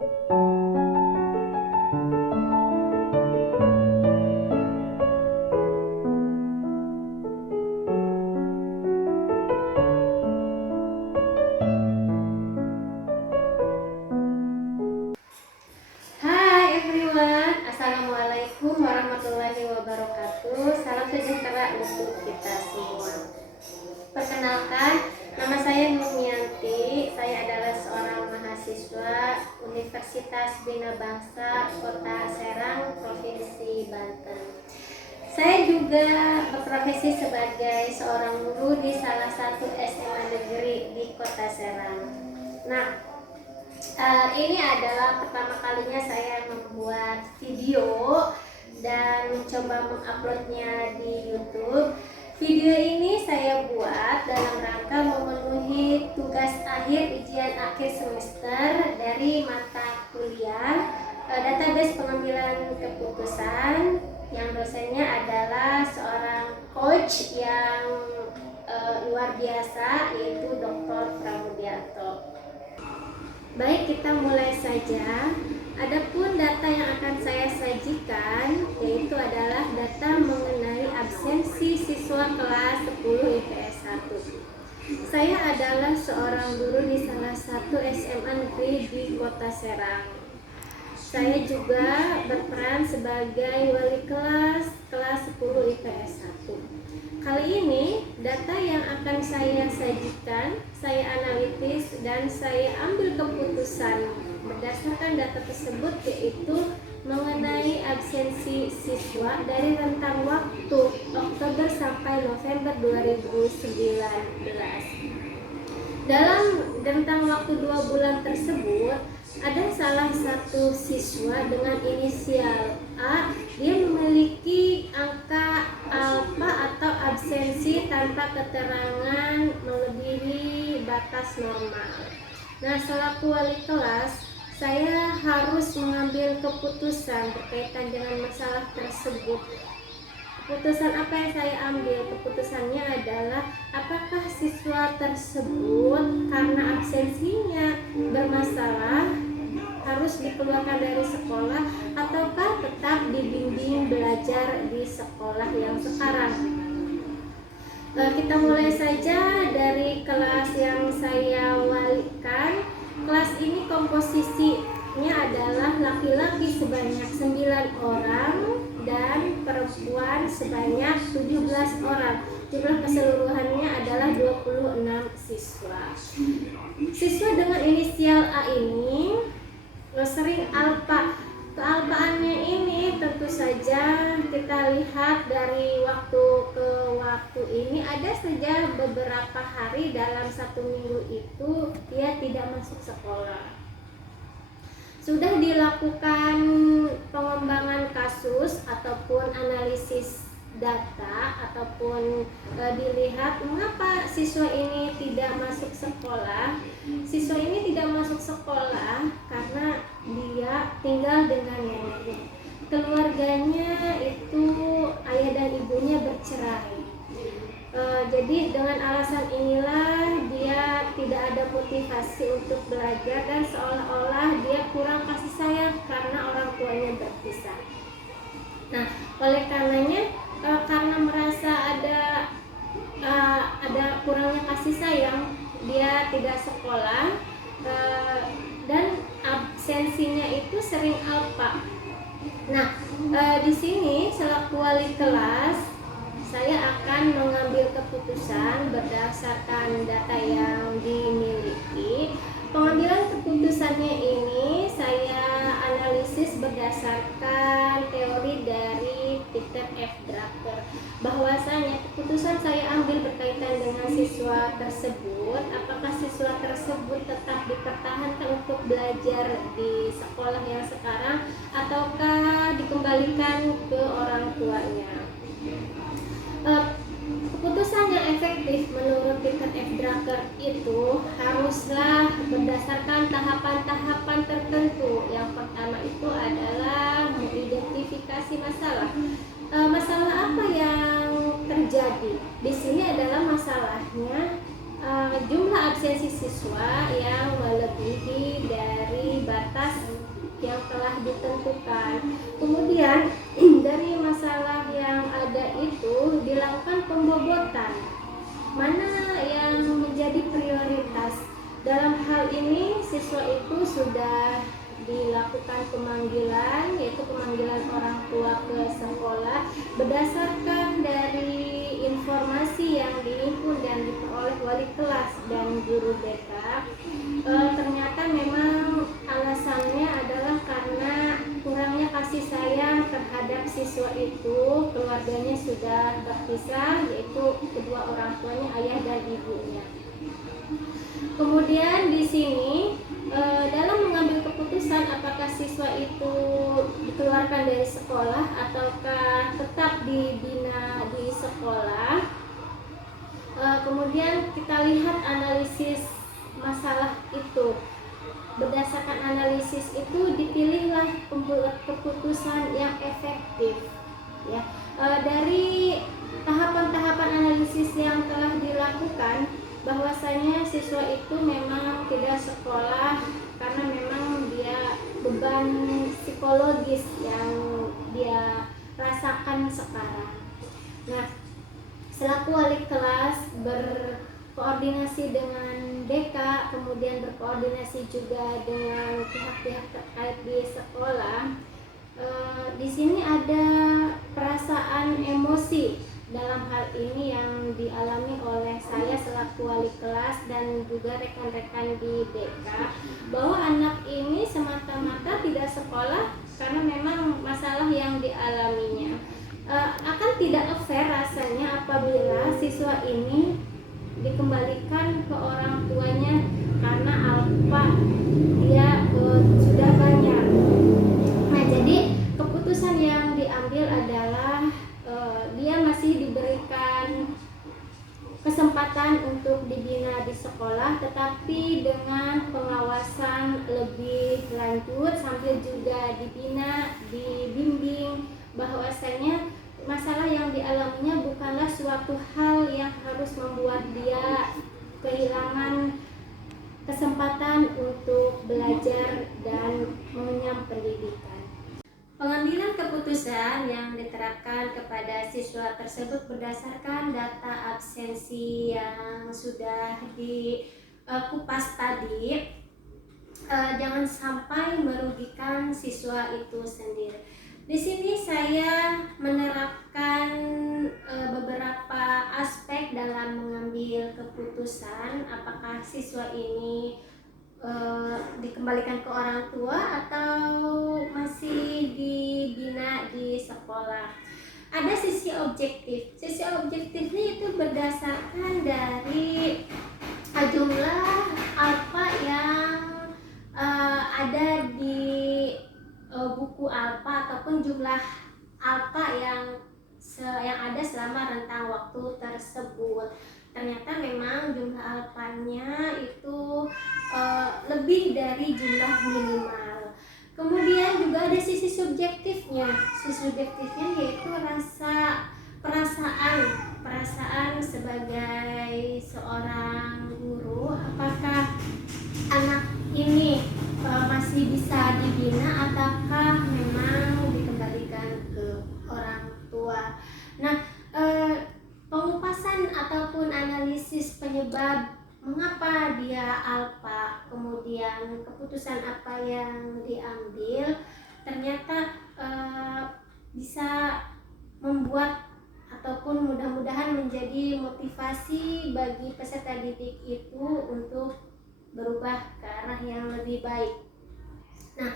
Hai everyone, Assalamualaikum warahmatullahi wabarakatuh. Salam sejahtera untuk kita semua. Perkenalkan, nama saya Numianti. Saya adalah seorang mahasiswa Universitas Bina Bangsa Kota Serang, Provinsi Banten. Saya juga berprofesi sebagai seorang guru di salah satu SMA negeri di Kota Serang. Nah, ini adalah pertama kalinya saya membuat video dan mencoba menguploadnya di YouTube. Video ini saya buat dalam rangka memenuhi tugas akhir ujian akhir semester dari mata kuliah database pengambilan keputusan, yang dosennya adalah seorang coach yang luar biasa, yaitu Dr. Pramudianto. Baik, kita mulai saja. Adapun data yang akan saya sajikan yaitu adalah data mengenai absensi siswa kelas 10 IPS 1. Saya adalah seorang guru di salah satu SMA negeri di Kota Serang. Saya juga berperan sebagai wali kelas 10 IPS 1. Kali ini data yang akan saya sajikan, saya analisis dan saya ambil keputusan berdasarkan data tersebut, yaitu mengenai absensi siswa dari rentang waktu Oktober sampai November 2019. Dalam rentang waktu 2 bulan tersebut, ada salah satu siswa dengan inisial A, dia memiliki angka alfa atau absensi tanpa keterangan melebihi batas normal. Nah, selaku wali kelas, saya harus mengambil keputusan berkaitan dengan masalah tersebut. Keputusan apa yang saya ambil? Keputusannya adalah apakah siswa tersebut karena absensinya bermasalah harus dikeluarkan dari sekolah, ataukah tetap dibimbing belajar di sekolah yang sekarang. Kita mulai saja dari kelas yang saya walikan. Kelas ini komposisinya adalah laki-laki sebanyak 9 orang dan perempuan sebanyak 17 orang. Jumlah keseluruhannya adalah 26 siswa. Siswa dengan inisial A ini sering alfa. Kealfaannya ini tentu saja kita lihat dari waktu ke waktu ini, ada saja beberapa hari dalam 1 minggu itu dia tidak masuk sekolah. Sudah dilakukan pengembangan kasus ataupun analisis data ataupun dilihat mengapa siswa ini tidak masuk sekolah. Siswa ini tidak masuk sekolah karena dia tinggal dengan neneknya. Keluarganya itu ayah dan ibunya bercerai. Jadi dengan alasan inilah dia tidak ada motivasi untuk belajar dan seolah-olah dia kurang kasih sayang karena orang tuanya berpisah. Nah, oleh karenanya karena merasa ada kurangnya kasih sayang, dia tidak sekolah dan absensinya itu sering alfa. Nah, di sini selaku wali kelas, saya akan mengambil keputusan berdasarkan data yang dimiliki. Pengambilan keputusannya ini saya analisis berdasarkan teori dari Peter F. Drucker, bahwasanya keputusan saya ambil berkaitan dengan siswa tersebut, apakah siswa tersebut tetap dipertahankan untuk belajar di sekolah yang sekarang ataukah dikembalikan ke orang tuanya. Keputusan yang efektif menurut Peter F. Drucker itu haruslah berdasarkan tahapan-tahapan tertentu. Yang pertama itu adalah mengidentifikasi masalah. Masalah apa yang terjadi? Di sini adalah masalahnya jumlah absensi siswa yang melebihi dari batas ditentukan. Kemudian dari masalah yang ada itu dilakukan pembobotan, mana yang menjadi prioritas. Dalam hal ini siswa itu sudah dilakukan pemanggilan, yaitu pemanggilan orang tua ke sekolah berdasarkan dari informasi yang dihimpun dan diperoleh wali kelas dan guru BK. Ternyata memang alasannya adalah karena kurangnya kasih sayang terhadap siswa itu. Keluarganya sudah berpisah, yaitu kedua orang tuanya, ayah dan ibunya. Kemudian di sini dalam mengambil keputusan apakah siswa itu dikeluarkan dari sekolah ataukah tetap dibina di sekolah, kemudian kita lihat analisis masalah itu. Berdasarkan analisis itu dipilihlah pembuat keputusan yang efektif, ya. Dari tahapan-tahapan analisis yang telah dilakukan, bahwasanya siswa itu memang tidak sekolah karena memang dia beban psikologis yang dia rasakan sekarang. Nah, selaku wali kelas berkoordinasi dengan DK, kemudian berkoordinasi juga dengan pihak-pihak terkait di sekolah. Di sini ada perasaan emosi dalam hal ini yang dialami oleh saya selaku wali kelas dan juga rekan-rekan di DK, bahwa anak ini semata-mata tidak sekolah karena memang masalah yang dialaminya. Akan tidak fair rasanya apabila siswa ini dikembalikan ke orang tuanya karena alfa dia sudah banyak. Nah, jadi keputusan yang diambil adalah dia masih diberikan kesempatan untuk dibina di sekolah, tetapi dengan pengawasan lebih lanjut sambil juga dibina, dibimbing bahwasanya masalah yang dialaminya bukanlah suatu hal yang harus membuat dia kehilangan kesempatan untuk belajar dan mengenyam pendidikan. Pengambilan keputusan yang diterapkan kepada siswa tersebut berdasarkan data absensi yang sudah dikupas tadi, jangan sampai merugikan siswa itu sendiri. Di sini saya menerapkan beberapa aspek dalam mengambil keputusan apakah siswa ini dikembalikan ke orang tua atau masih dibina di sekolah. Ada sisi objektif. Sisi objektifnya itu berdasarkan dari jumlah alfa yang ada di buku alfa ataupun jumlah alfa yang ada selama rentang waktu tersebut. Ternyata memang jumlah alfanya itu lebih dari jumlah minimal. Kemudian juga ada sisi subjektifnya. Sisi subjektifnya yaitu perasaan sebagai seorang guru, apakah anak ini masih bisa dibina ataukah memang dikembalikan ke orang tua. Nah, pengupasan ataupun analisis penyebab mengapa dia alfa, kemudian keputusan apa yang diambil, ternyata bisa membuat ataupun mudah-mudahan menjadi motivasi bagi peserta didik itu untuk berubah ke arah yang lebih baik. Nah,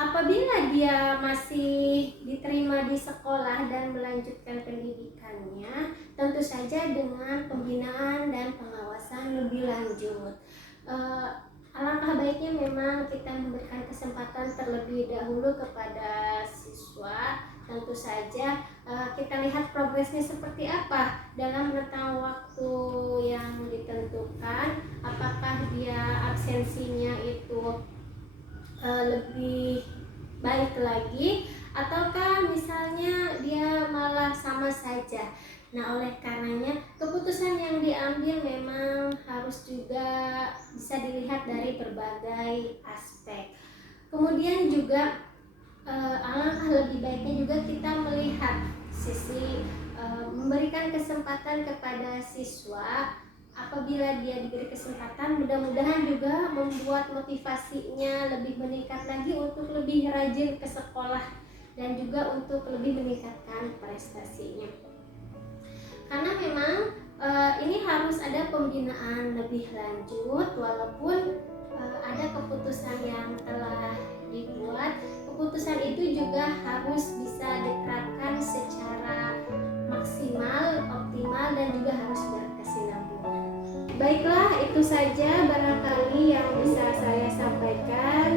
apabila dia masih diterima di sekolah dan melanjutkan pendidikannya, tentu saja dengan pembinaan dan pengawasan lebih lanjut. Alangkah baiknya memang kita memberikan kesempatan terlebih dahulu kepada siswa. Tentu saja kita lihat progresnya seperti apa dalam rentang waktu yang ditentukan. Apakah dia absensinya itu lebih baik lagi ataukah misalnya dia malah sama saja. Nah, oleh karenanya keputusan yang diambil memang harus juga bisa dilihat dari berbagai aspek. Kemudian juga Alangkah lebih baiknya juga kita melihat sisi memberikan kesempatan kepada siswa. Apabila dia diberi kesempatan, mudah-mudahan juga membuat motivasinya lebih meningkat lagi untuk lebih rajin ke sekolah dan juga untuk lebih meningkatkan prestasinya. Karena memang ini harus ada pembinaan lebih lanjut, walaupun ada keputusan yang telah dibuat. Keputusan itu juga harus bisa diterapkan secara maksimal, optimal, dan juga harus berkesinambungan. Baiklah, itu saja barangkali yang bisa saya sampaikan.